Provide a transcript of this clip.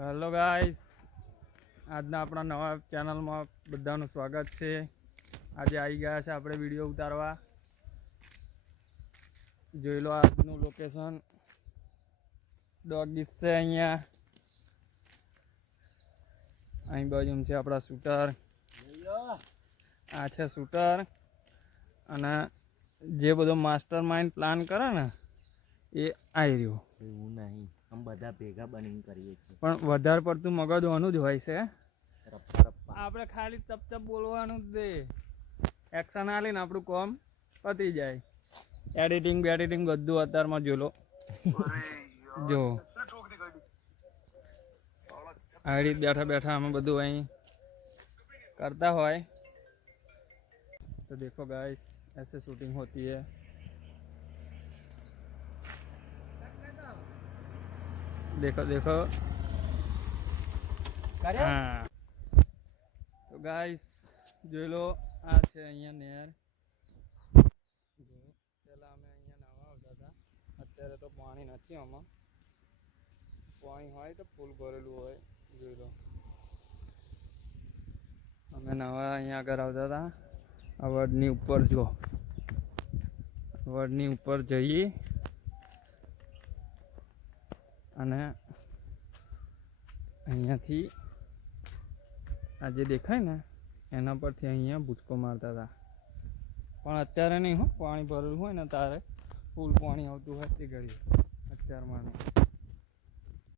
Hello guys, આજના આપણા નવા ચેનલમાં બધાનું સ્વાગત છે. આજે આવી ગયા છે આપણે વિડીયો ઉતારવા. જોઈ લો આજનું લોકેશન. ડોગીસ છે અહીંયા. અહીં બાજુ છે આપણા શૂટર. આ છે શૂટર. અને જે બધો માસ્ટર માઇન્ડ પ્લાન કરે ને એ આવી રહ્યો. એવું નહીં, આમ બધા ભેગા બનીને કરીએ છીએ. પણ વધારે પડતું મગજ ઓનું જ હોય છે. રપ્પા રપ્પા આપણે ખાલી ચપ બોલવાનું જ દે. એક્શન આલીને આપણું કામ પતી જાય. એડિટિંગ બેડિટિંગ બધું અત્યારમાં જોઈ લો. જો આવી રીત બેઠા બેઠા અમે બધું અહીં करता હોય तो देखो गाइस ऐसे शूटिंग होती है. देखो देखो हाँ तो गाइस જોઈ લો આ છે અહીંયા નહેર. જો પહેલાં અમે અહીંયા નાવા આવતા હતા, અત્યારે તો પાણી નથી. આમાં પાણી હોય તો ફૂલ ભરેલું હોય. જોઈ લો અમે નાવા અહીંયા આગળ આવતા હતા. આ વડની ઉપર જો, વડની ઉપર જઈએ અને અહીંયાથી આ જે દેખાય ને એના પરથી અહીંયા ભૂચકો મારતા હતા. પણ અત્યારે નહીં હો, પાણી ભરેલું હોય ને તારે ફૂલ પાણી આવતું હોય તે ઘડી અત્યારમાં નહીં.